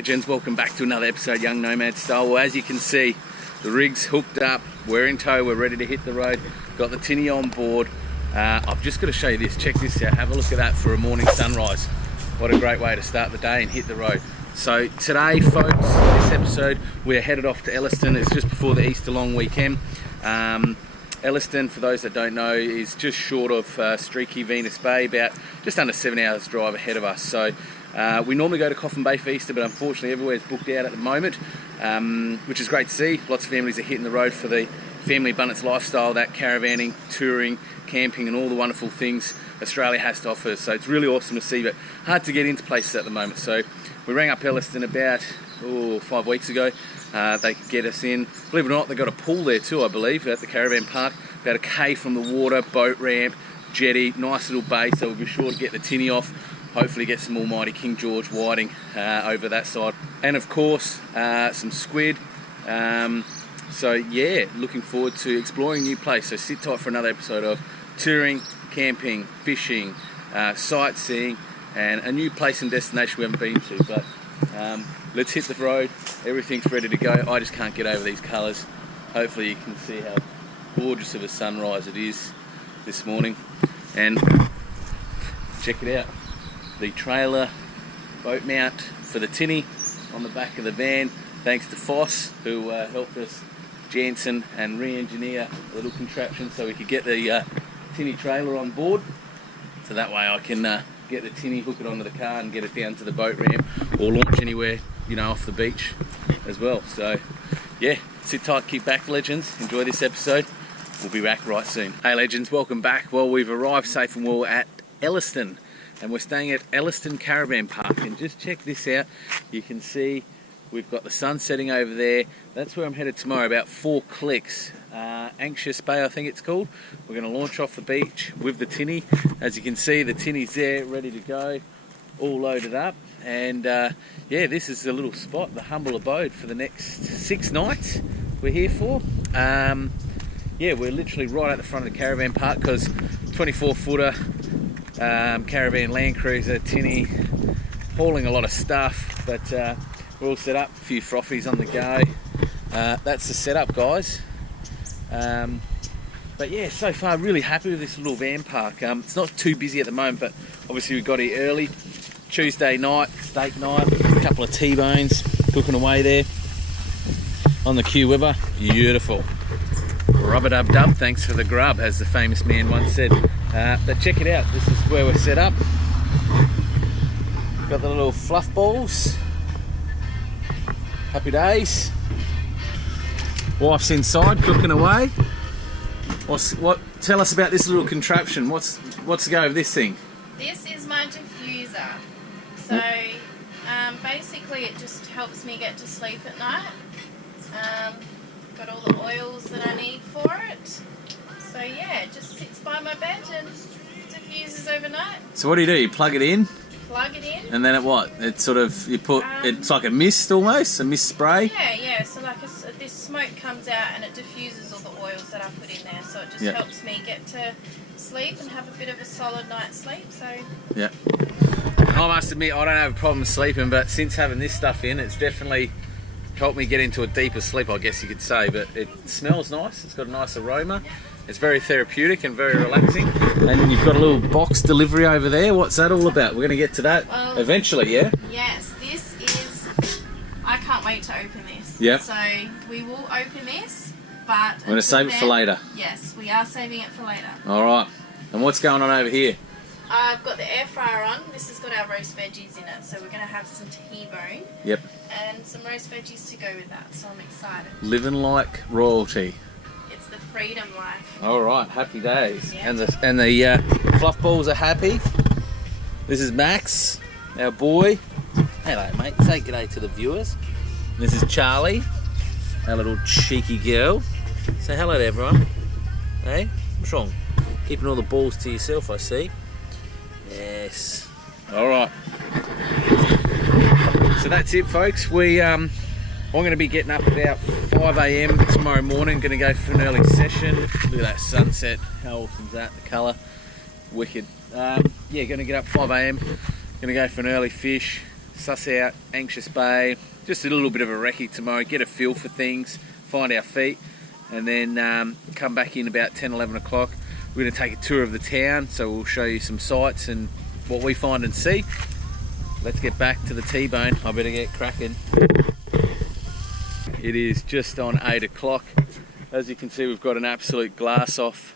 legends, welcome back to another episode Young Nomad Style. Well, as you can see, the rig's hooked up, we're in tow, we're ready to hit the road, got the tinny on board. I've just got to show you this, check this out, have a look at that for a morning sunrise. What a great way to start the day and hit the road. So today folks, this episode, we're headed off to Elliston. It's just before the Easter long weekend. Elliston, for those that don't know, is just short of streaky Venus Bay, about just under 7 hours drive ahead of us. So we normally go to Coffin Bay for Easter, but unfortunately everywhere's booked out at the moment, which is great to see. Lots of families are hitting the road for the family abundance lifestyle, that caravanning, touring, camping and all the wonderful things Australia has to offer. So it's really awesome to see, but hard to get into places at the moment. So we rang up Elliston about 5 weeks ago. They could get us in. Believe it or not, they got a pool there too, I believe, at the caravan park. About a K from the water, boat ramp, jetty, nice little bay, so we'll be sure to get the tinny off. Hopefully get some almighty King George whiting over that side. And of course, some squid. So yeah, looking forward to exploring a new place. So sit tight for another episode of touring, camping, fishing, sightseeing, and a new place and destination we haven't been to. But let's hit the road. Everything's ready to go. I just can't get over these colours. Hopefully you can see how gorgeous of a sunrise it is this morning. And check it out. The trailer boat mount for the tinny on the back of the van, thanks to Foss, who helped us Jansen and re-engineer a little contraption so we could get the tinny trailer on board. So that way I can get the tinny, hook it onto the car and get it down to the boat ramp or launch anywhere, you know, off the beach as well. So yeah, sit tight, keep back legends, enjoy this episode. We'll be back right soon. Hey legends, welcome back. Well, we've arrived safe and well at Elliston, and we're staying at Elliston Caravan Park, and just check this out. You can see we've got the sun setting over there. That's where I'm headed tomorrow, about 4 clicks. Anxious Bay, I think it's called. We're going to launch off the beach with the tinny. As you can see, the tinny's there, ready to go, all loaded up. And yeah, this is a little spot, the humble abode for the next 6 nights we're here for. Yeah, we're literally right at the front of the caravan park because 24-footer caravan Land Cruiser, tinny, hauling a lot of stuff, but we're all set up, a few frothies on the go. That's the setup, guys. But yeah, so far really happy with this little van park. It's not too busy at the moment, but obviously we got here early. Tuesday night, steak night, a couple of T-bones cooking away there on the Q Weber. Beautiful. Rub-a-dub-dub, thanks for the grub, as the famous man once said. But check it out, this is where we're set up. Got the little fluff balls. Happy days. Wife's inside cooking away. Tell us about this little contraption. What's the go of this thing? This is my diffuser. So basically it just helps me get to sleep at night. Got all the oils that I need for it. So yeah, it just sits by my bed and diffuses overnight. So what do? You plug it in? Plug it in. And then it what? It sort of, you put, it's like a mist almost, a mist spray? Yeah, so like this smoke comes out and it diffuses all the oils that I put in there. So it just helps me get to sleep and have a bit of a solid night's sleep. So yeah. I must admit, I don't have a problem sleeping, but since having this stuff in, it's definitely helped me get into a deeper sleep, I guess you could say. But it smells nice, it's got a nice aroma. It's very therapeutic and very relaxing. And you've got a little box delivery over there. What's that all about? We're going to get to that eventually, yeah? Yes, this is... I can't wait to open this. Yep. So we will open this, but... We're going to save it for later. Yes, we are saving it for later. All right. And what's going on over here? I've got the air fryer on. This has got our roast veggies in it, so we're going to have some T-bone. Yep. And some roast veggies to go with that, so I'm excited. Living like royalty. It's the freedom life. All right, happy days. Yeah. And the fluff balls are happy. This is Max, our boy. Hello, mate. Say g'day to the viewers. This is Charlie, our little cheeky girl. Say hello to everyone. Hey, what's wrong? Keeping all the balls to yourself, I see. Yes. All right. So that's it, folks. I'm going to be getting up about 5 AM tomorrow morning. Going to go for an early session. Look at that sunset. How awesome is that? The colour. Wicked. Yeah, going to get up 5 AM. Going to go for an early fish. suss out Anxious Bay, just a little bit of a recce tomorrow, get a feel for things, find our feet, and then come back in about 10, 11 o'clock. We're going to take a tour of the town, so we'll show you some sights and what we find and see. Let's get back to the T-bone. I better get cracking. It is just on 8 o'clock. As you can see, we've got an absolute glass off.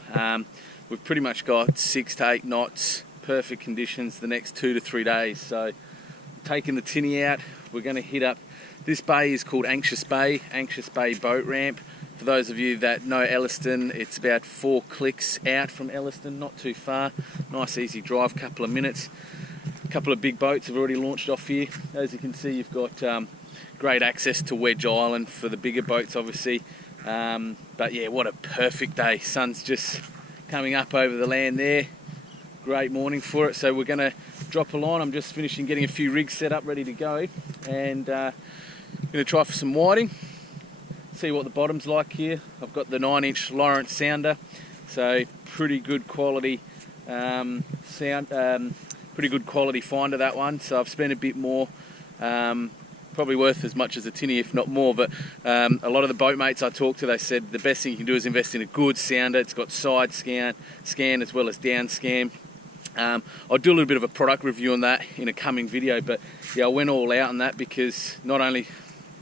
We've pretty much got 6 to 8 knots, perfect conditions the next 2 to 3 days. So taking the tinny out, we're going to hit up, this bay is called Anxious Bay boat ramp. For those of you that know Elliston, it's about 4 clicks out from Elliston, not too far. Nice easy drive, couple of minutes. A couple of big boats have already launched off here. As you can see, you've got great access to Wedge Island for the bigger boats, obviously. But yeah, what a perfect day. Sun's just coming up over the land there. Great morning for it. So we're going to drop a line. I'm just finishing getting a few rigs set up, ready to go. And going to try for some whiting. See what the bottom's like here. I've got the 9-inch Lawrence sounder, so pretty good quality pretty good quality finder, that one. So I've spent a bit more, probably worth as much as a tinny, if not more. But a lot of the boat mates I talked to, they said the best thing you can do is invest in a good sounder. It's got side scan as well as down scan. I'll do a little bit of a product review on that in a coming video, but yeah, I went all out on that because not only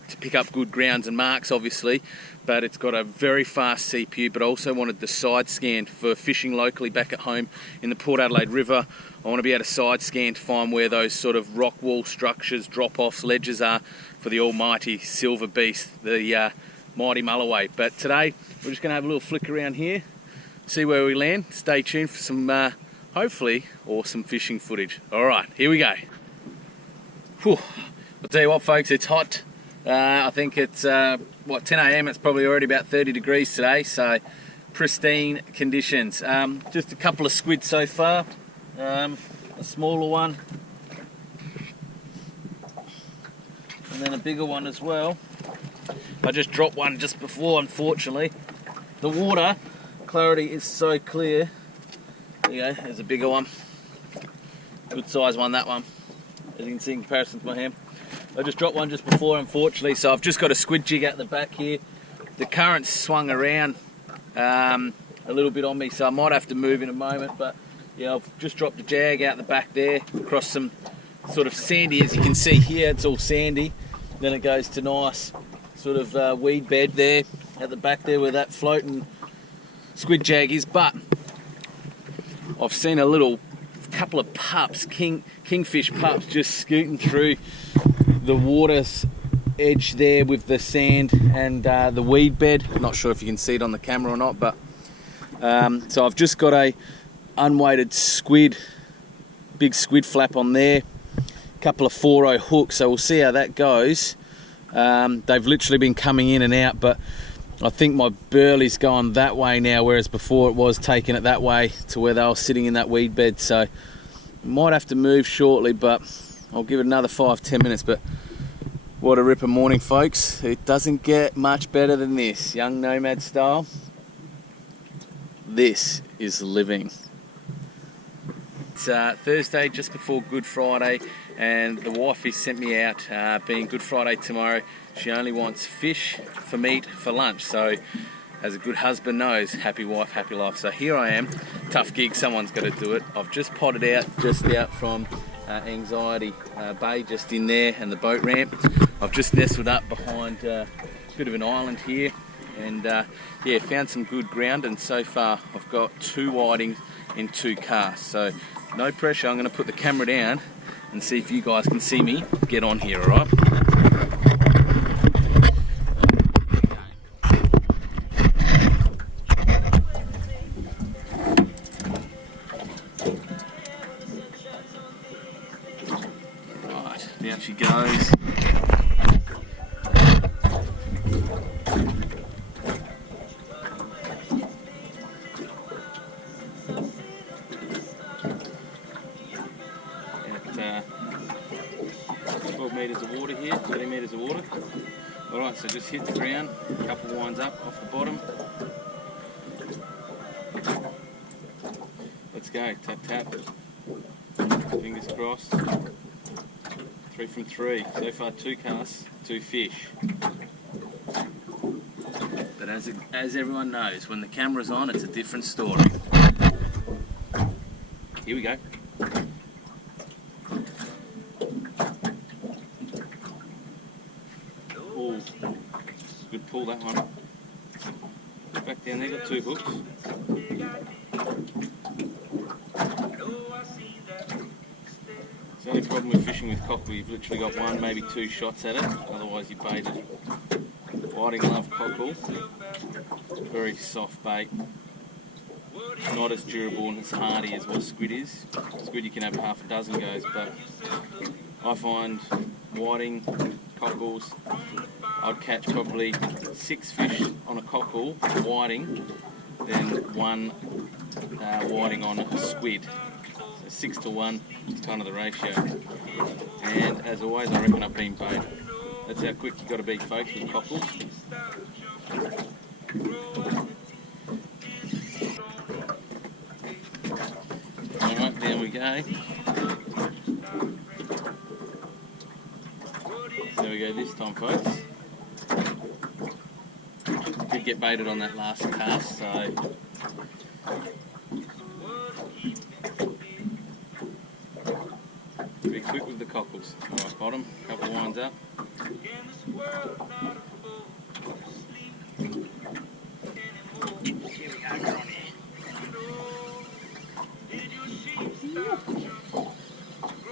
to pick up good grounds and marks, obviously, but it's got a very fast CPU, but I also wanted the side scan for fishing locally back at home in the Port Adelaide River. I want to be able to side scan to find where those sort of rock wall structures, drop-offs, ledges are for the almighty silver beast, the mighty mulloway. But today, we're just going to have a little flick around here, see where we land. Stay tuned for some, hopefully, awesome fishing footage. All right, here we go. Whew. I'll tell you what, folks, it's hot. I think it's, 10 AM, it's probably already about 30 degrees today, so pristine conditions. Just a couple of squid so far, a smaller one, and then a bigger one as well. I just dropped one just before, unfortunately. The water clarity is so clear. There you go, there's a bigger one. Good size one, that one, as you can see in comparison to my hand. I just dropped one just before, unfortunately, so I've just got a squid jig out the back here. The current's swung around a little bit on me, so I might have to move in a moment, but yeah, I've just dropped a jag out the back there, across some sort of sandy, as you can see here, it's all sandy. Then it goes to nice sort of weed bed there at the back there where that floating squid jag is, but I've seen a little couple of pups, kingfish pups, just scooting through the water's edge there with the sand and the weed bed. I'm not sure if you can see it on the camera or not, but so I've just got a unweighted squid, big squid flap on there, a couple of 4-0 hooks, so we'll see how that goes. They've literally been coming in and out, but I think my burley's gone that way now, whereas before it was taking it that way to where they were sitting in that weed bed. So might have to move shortly, but I'll give it another 5-10 minutes. But what a ripper morning, folks. It doesn't get much better than this. Young nomad style. This is living. It's Thursday, just before Good Friday, and the wifey sent me out, being Good Friday tomorrow. She only wants fish for meat for lunch, so as a good husband knows, happy wife, happy life. So here I am, tough gig, someone's got to do it. I've just potted out, just out from Anxiety Bay, just in there, and the boat ramp. I've just nestled up behind a bit of an island here, and yeah, found some good ground, and so far I've got 2 whitings in 2 casts. So no pressure, I'm going to put the camera down and see if you guys can see me get on here, alright? Down she goes. At 12 metres of water here, 30 metres of water. Alright, so just hit the ground, a couple winds up off the bottom. Let's go, tap tap. Fingers crossed. 3 from 3. So far 2 casts, 2 fish. But as everyone knows, when the camera's on, it's a different story. Here we go. Oh, good pull that one. Back down there, got 2 hooks. The only problem with fishing with cockle, you've literally got 1, maybe 2 shots at it, otherwise you're baited. Whiting love cockle, very soft bait, not as durable and as hardy as what squid is. Squid you can have half a dozen goes, but I find whiting, cockles, I'd catch probably 6 fish on a cockle whiting than 1 whiting on a squid. 6 to 1 is kind of the ratio. And as always, I reckon I've been baited. That's how quick you've got to be, folks, with cockles. Alright, there we go. There we go this time, folks. Did get baited on that last cast, so be quick with the cockles. Alright, bottom, couple of lines up.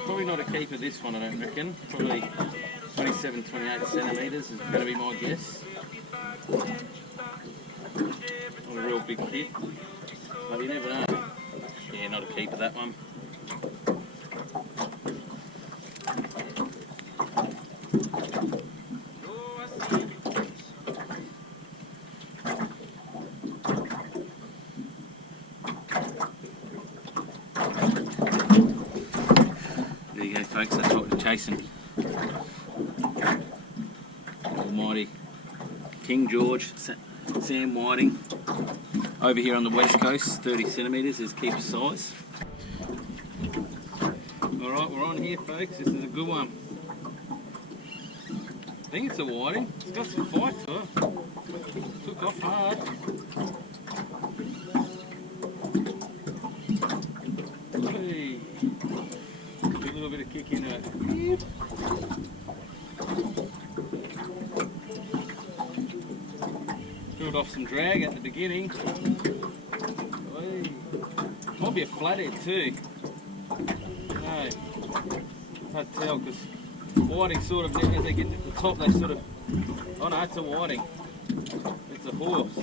Probably not a keeper this one, I don't reckon. Probably 27, 28 centimetres is going to be my guess. Not a real big hit, but you never know. Yeah, not a keeper that one. There you go, folks, that's what we're chasing. Almighty King George Sam whiting over here on the west coast. 30 centimetres is keeper size. Alright, we're on here, folks. This is a good one. I think it's a whiting. It's got some fight to it. Took off hard. Hey. A little bit of kick in it. Yep. Peeled off some drag at the beginning. Hey. Might be a flathead too. No, it's hard to tell because whiting sort of, as they get to the top, they sort of, oh no, it's a whiting. It's a horse.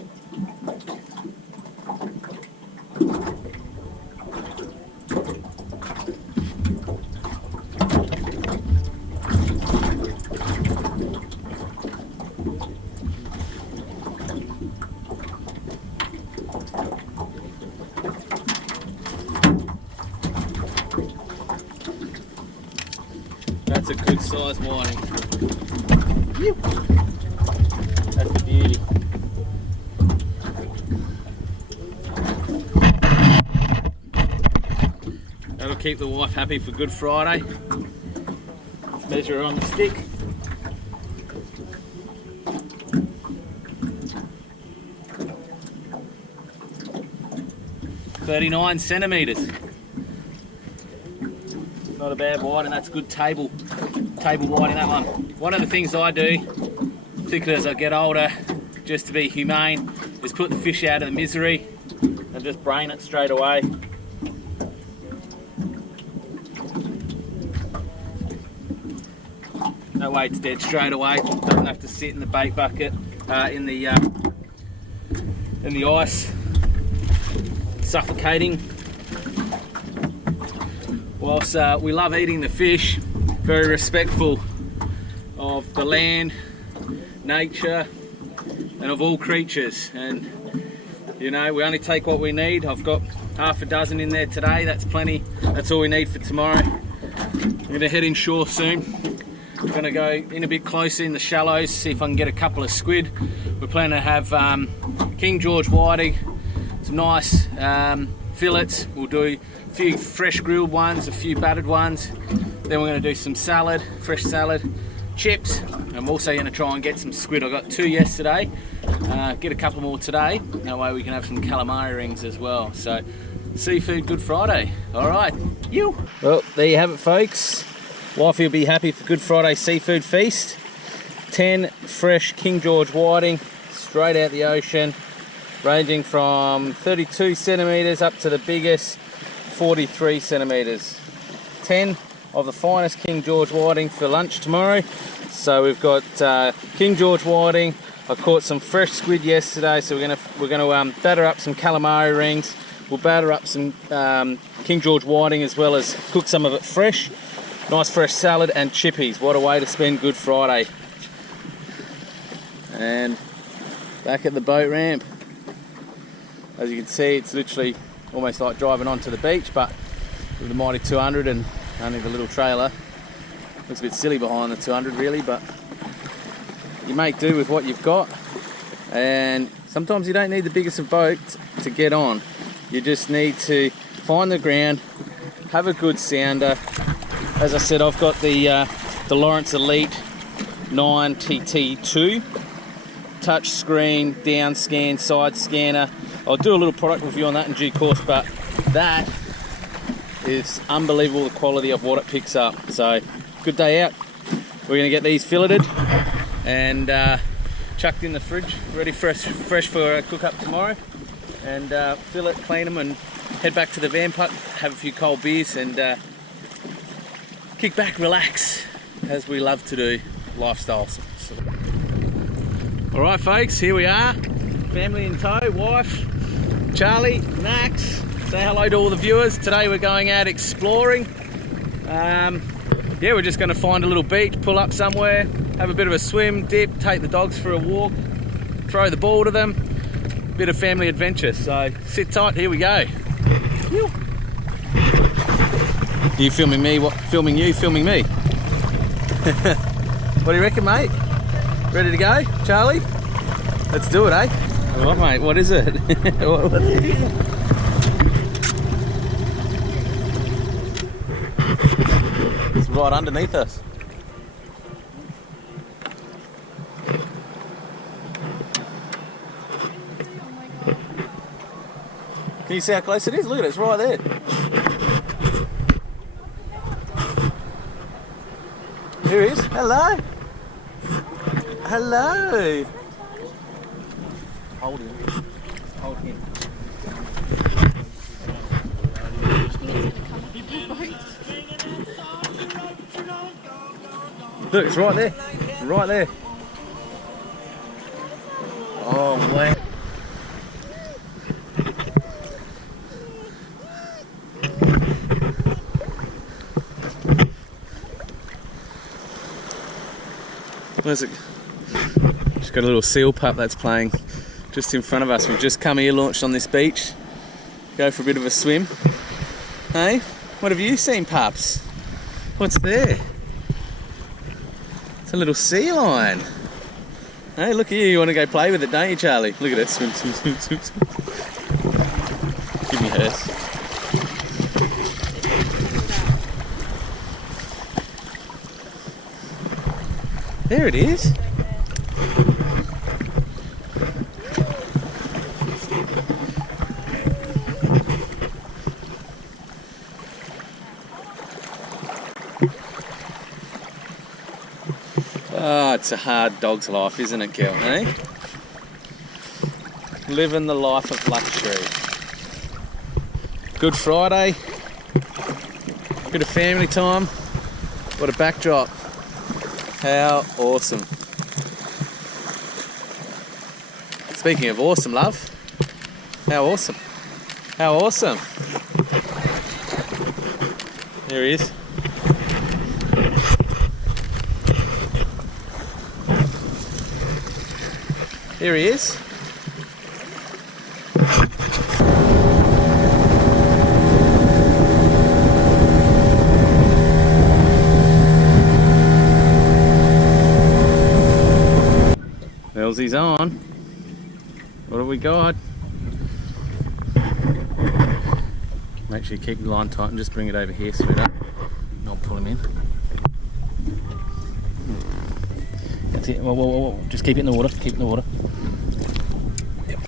That's a good size whiting. That's the beauty. That'll keep the wife happy for Good Friday. Let's measure her on the stick. "39 centimetres. Not a bad whiting, that's good table whiting, that one. One of the things I do, particularly as I get older, just to be humane, is put the fish out of the misery and just brain it straight away. That way it's dead straight away. Doesn't have to sit in the bait bucket, in the ice, suffocating. Whilst we love eating the fish, very respectful of the land, nature, and of all creatures. And you know, we only take what we need. I've got half a dozen in there today. That's plenty. That's all we need for tomorrow. I'm going to head inshore soon. I'm going to go in a bit closer in the shallows, see if I can get a couple of squid. We're planning to have King George whiting, some nice fillets. We'll do few fresh grilled ones, a few battered ones. Then we're going to do some salad, fresh salad, chips. I'm also going to try and get some squid. I got 2 yesterday, get a couple more today. That way we can have some calamari rings as well. So seafood Good Friday. All right, you. Well, there you have it, folks. Wifey will be happy for Good Friday seafood feast. 10 fresh King George whiting, straight out the ocean, ranging from 32 centimetres up to the biggest 43 centimetres. 10 of the finest King George whiting for lunch tomorrow. So we've got King George whiting. I caught some fresh squid yesterday, so we're gonna batter up some calamari rings. We'll batter up some King George whiting as well as cook some of it fresh. Nice fresh salad and chippies. What a way to spend Good Friday. And back at the boat ramp. As you can see, it's literally almost like driving onto the beach, but with the mighty 200 and only the little trailer. Looks a bit silly behind the 200 really, but you make do with what you've got. And sometimes you don't need the biggest of boats to get on. You just need to find the ground, have a good sounder. As I said, I've got the Lawrence Elite 9 TT2 touch screen, down scan, side scanner. I'll do a little product review on that in due course, but that is unbelievable, the quality of what it picks up. So good day out. We're going to get these filleted and chucked in the fridge, ready fresh for a cook up tomorrow. And fill it, clean them, and head back to the van putt, have a few cold beers, and kick back, relax, as we love to do, lifestyles. All right, folks, here we are, family in tow, wife, Charlie, Max. Say hello to all the viewers. Today we're going out exploring. Yeah, we're just going to find a little beach, pull up somewhere, have a bit of a swim, dip, take the dogs for a walk, throw the ball to them. Bit of family adventure, so sit tight, here we go. You filming me, filming you, filming me? What do you reckon, mate? Ready to go, Charlie? Let's do it, eh? What, mate, what is it? It's right underneath us. Can you see how close it is? Look at it, it's right there. Here he is. Hello. Hello. Hold him. Hold him. Look, it's right there. Right there. Oh, wow. Where's it? Just got a little seal pup that's playing just in front of us. We've just come here, launched on this beach. Go for a bit of a swim. Hey, what have you seen, pups? What's there? It's a little sea lion. Hey, look at you. You want to go play with it, don't you, Charlie? Look at it. Swim, swim, swim, swim, swim. Give me hers. There it is. Oh, it's a hard dog's life, isn't it, girl, eh? Living the life of luxury. Good Friday. Bit of family time. What a backdrop. How awesome. Speaking of awesome, love. How awesome. How awesome. There he is. There he is. Elsie's on. What have we got? Make sure you keep your line tight and just bring it over here, sweetheart. And I'll pull him in. That's it. Whoa. Just keep it in the water. Keep it in the water. Yep.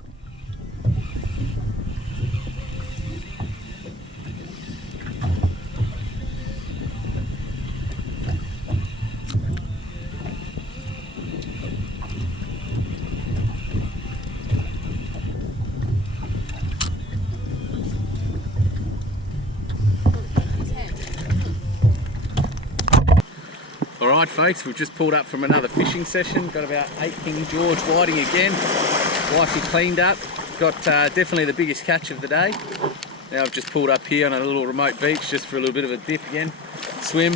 Alright folks, we've just pulled up from another fishing session. Got about 8 King George whiting again. Wifey cleaned up. Got definitely the biggest catch of the day. Now I've just pulled up here on a little remote beach just for a little bit of a dip again. Swim.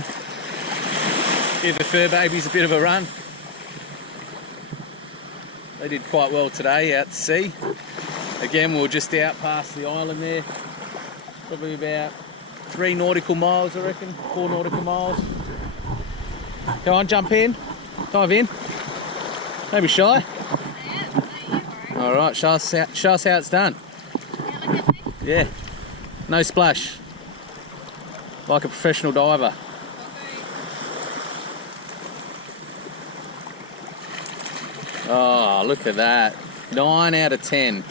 Give the fur babies a bit of a run. They did quite well today out to sea. Again, we were just out past the island there. Probably about 3 nautical miles, I reckon. 4 nautical miles. Go on, jump in. Dive in. Don't be shy. Alright, show us how it's done. Yeah. No splash. Like a professional diver. Oh, look at that. 9 out of 10.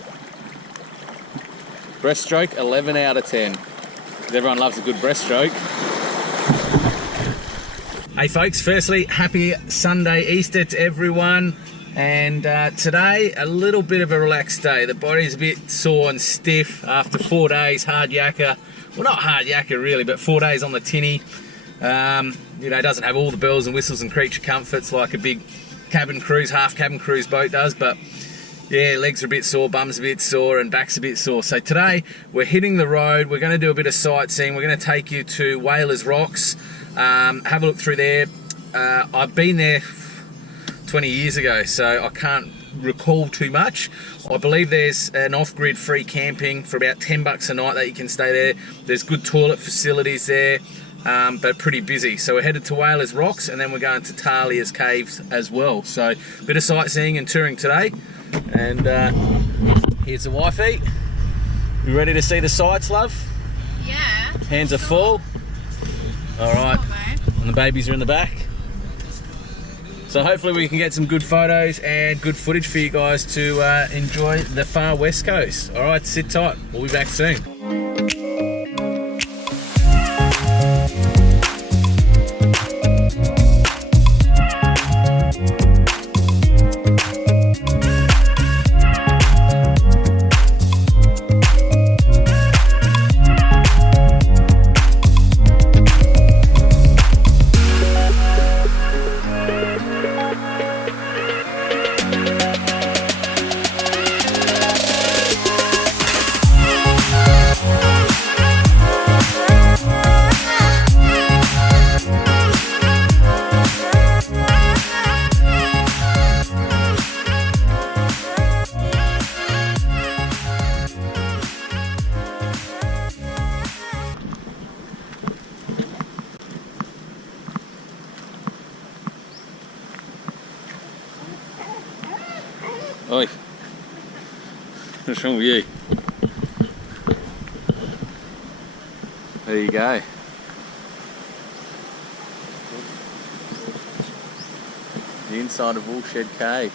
Breaststroke, 11 out of 10. Everyone loves a good breaststroke. Hey folks, firstly, happy Sunday Easter to everyone. And today, a little bit of a relaxed day. The body's a bit sore and stiff after 4 days hard yakka. Well, not hard yakka really, but 4 days on the tinny. You know, it doesn't have all the bells and whistles and creature comforts like a big cabin cruise, half cabin cruise boat does, but yeah, legs are a bit sore, bum's a bit sore, and back's a bit sore. So today, we're hitting the road. We're going to do a bit of sightseeing. We're going to take you to Whalers Rocks. Have a look through there. I've been there 20 years ago, so I can't recall too much. I believe there's an off-grid free camping for about $10 a night that you can stay there. There's good toilet facilities there, but pretty busy. So we're headed to Whalers Rocks, and then we're going to Talia's Caves as well. So a bit of sightseeing and touring today. And here's the wifey. You ready to see the sights, love? Yeah. Hands are full. All right. And the babies are in the back. So hopefully we can get some good photos and good footage for you guys to enjoy the far west coast. All right, sit tight. We'll be back soon. Oi, what's wrong with you? There you go. The inside of Woolshed Cave.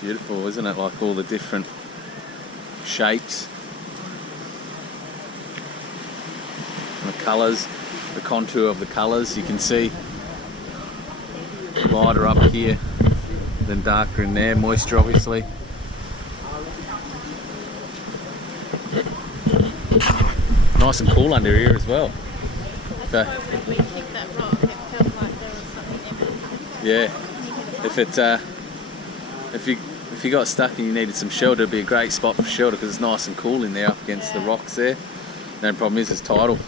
Beautiful, isn't it? Like all the different shapes and the colours, the contour of the colours. You can see lighter up here than darker in there. Moisture, obviously. Nice and cool under here as well. So, When we kicked that rock, it felt like there was something in it. Yeah, if you got stuck and you needed some shelter, it'd be a great spot for shelter because it's nice and cool in there up against the rocks there. The only problem is it's tidal,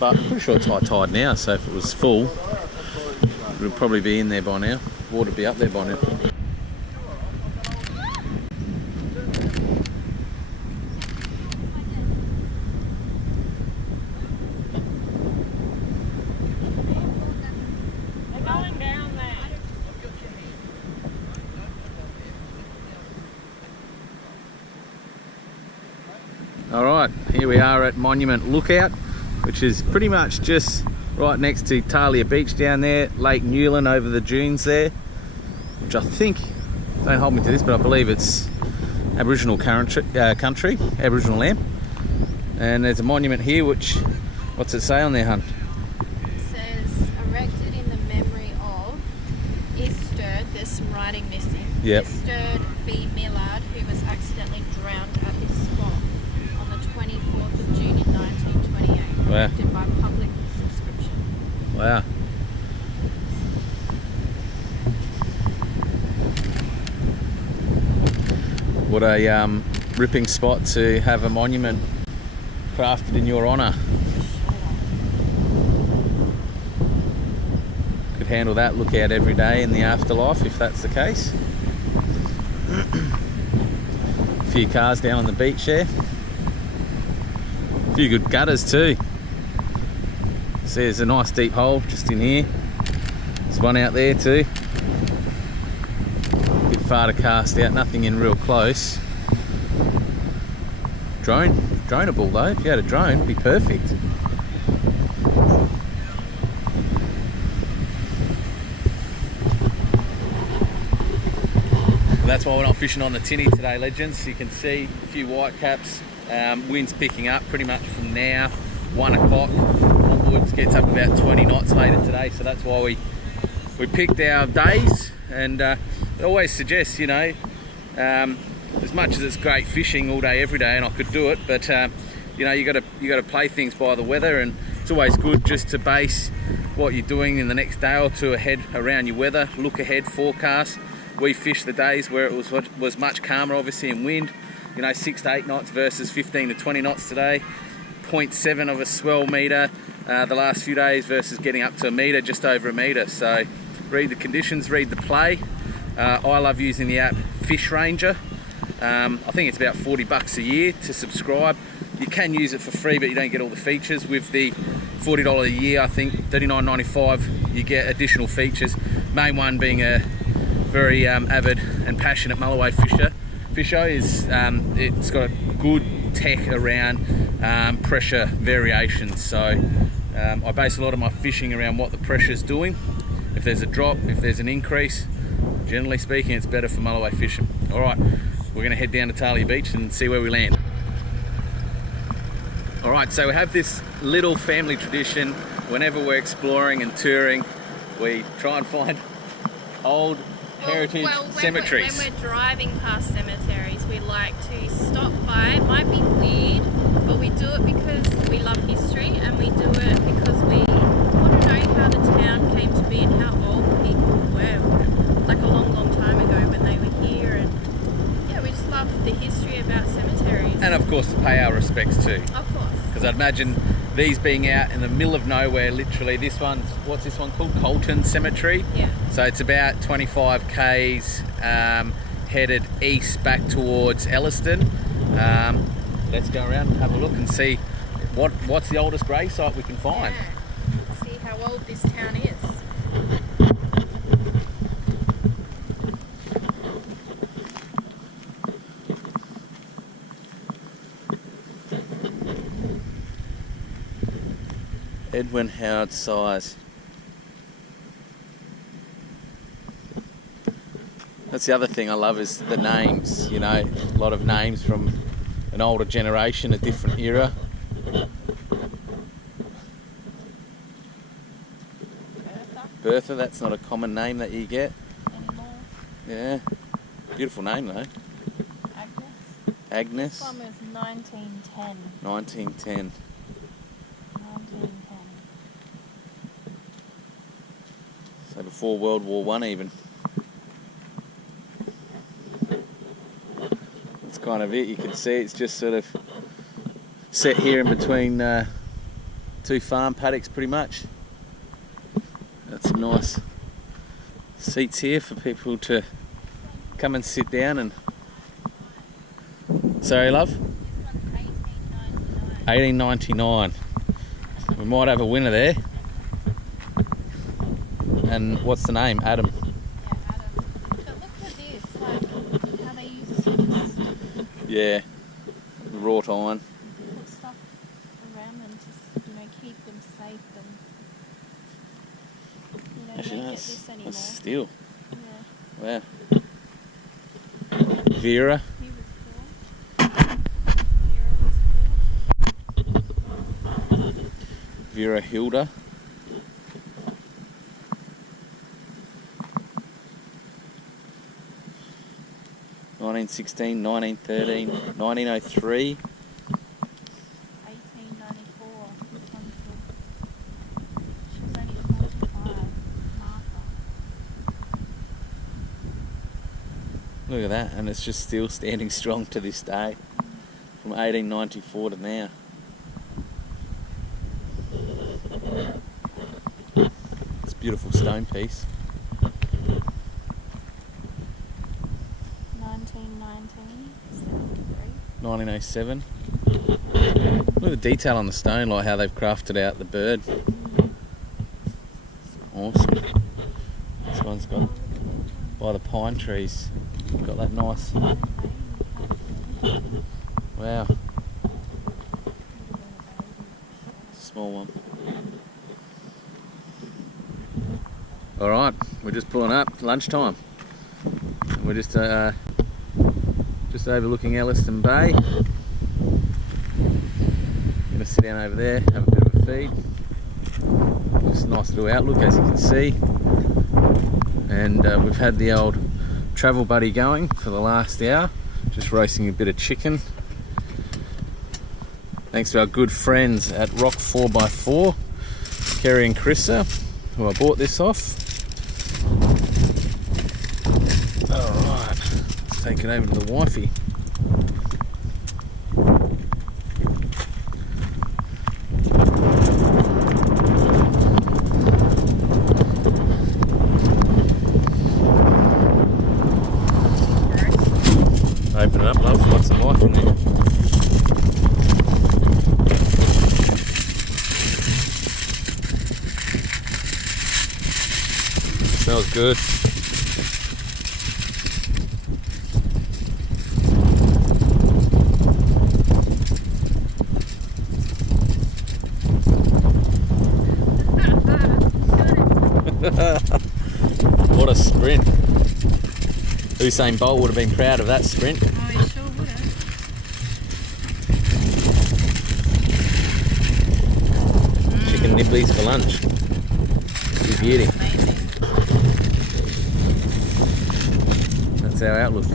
but I'm pretty sure it's high tide now, so if it was full, it would probably be in there by now. Water would be up there by now. Here we are at Monument Lookout, which is pretty much just right next to Talia Beach down there, Lake Newland over the dunes there, which I think, don't hold me to this, but I believe it's Aboriginal country, Aboriginal land. And there's a monument here, which, what's it say on there, hun? It says, erected in the memory of Isturd, there's some writing missing. Yep. Isturd B. Millard, who was accidentally drowned at this spot on the 24th of June in 1928. Wow. Erected by public subscription. Wow. What a ripping spot to have a monument crafted in your honour. Could handle that lookout every day in the afterlife if that's the case. A few cars down on the beach there. A few good gutters too. See, there's a nice deep hole just in here. There's one out there too. Bit far to cast out, nothing in real close. Droneable though, if you had a drone, it'd be perfect. And that's why we're not fishing on the tinny today, legends. You can see a few white caps. Wind's picking up pretty much from now, 1 o'clock onwards, gets up about 20 knots later today, so that's why we picked our days. And I always suggest, you know, as much as it's great fishing all day every day, and I could do it, but you know, you got to play things by the weather, and it's always good just to base what you're doing in the next day or two ahead around your weather. Look ahead, forecast. We fished the days where it was much calmer, obviously, in wind, you know, 6 to 8 knots versus 15 to 20 knots today. 0.7 of a swell meter the last few days versus getting up to a meter, just over a meter. So read the conditions, read the play. I love using the app Fish Ranger. I think it's about $40 a year to subscribe. You can use it for free, but you don't get all the features. With the $40 a year, I think $39.95, you get additional features. Main one being a very avid and passionate mulloway fisher is it's got a good tech around pressure variations. So I base a lot of my fishing around what the pressure is doing. If there's a drop, if there's an increase, generally speaking, it's better for mulloway fishing. All right, we're going to head down to Talia Beach and see where we land. All right, so we have this little family tradition. Whenever we're exploring and touring, we try and find old heritage cemeteries. When we're driving past cemeteries, we like to stop by. It might be weird, but we do it because we love history, and we do it because we want to know how the town came to be and how old people were, like a long, long time ago when they were here. And yeah, we just love the history about cemeteries. And of course to pay our respects too. Of course. Because I'd imagine these being out in the middle of nowhere, literally. This one's, what's this one called? Colton Cemetery. Yeah. So it's about 25 k's headed east back towards Elliston. Let's go around and have a look and see what's the oldest grave site we can find. Yeah. See how old this town is. Edwin Howard size. That's the other thing I love, is the names, you know, a lot of names from an older generation, a different era. Bertha, that's not a common name that you get. Anymore. Yeah, beautiful name though. Agnes. This one was 1910. 1910. So before World War One even. That's kind of it. You can see it's just sort of set here in between two farm paddocks pretty much. Got some nice seats here for people to come and sit down and... Sorry, love? 1899. We might have a winner there. And what's the name? Adam. Yeah, Adam. But look at this, like how they use scissors. Yeah, wrought iron. Put stuff get does. this anymore. That's still. Yeah. Wow. Vera. He was cool. Vera was cool. Vera Hilda. (1916, 1913, 1903). 1894. This one's good. She was only 45. Martha. Look at that, and it's just still standing strong to this day. From 1894 to now. It's a beautiful stone piece. 1919. 1907. Look at the detail on the stone, like how they've crafted out the bird. Awesome. This one's got by the pine trees. Got that nice. Wow. Small one. Alright, we're just pulling up, lunchtime. We're just overlooking Elliston Bay. Gonna sit down over there, have a bit of a feed. Just a nice little outlook, as you can see. And we've had the old travel buddy going for the last hour, just roasting a bit of chicken. Thanks to our good friends at Rock 4x4, Kerry and Chrissa, who I bought this off. Alright, let's take it over to the wifey. Open it up, love. Lots of life in there. Smells good. What a sprint. Usain Bolt would have been proud of that sprint. Oh, he sure would have. Chicken nibblies for lunch. Good beauty. Amazing. That's our outlook.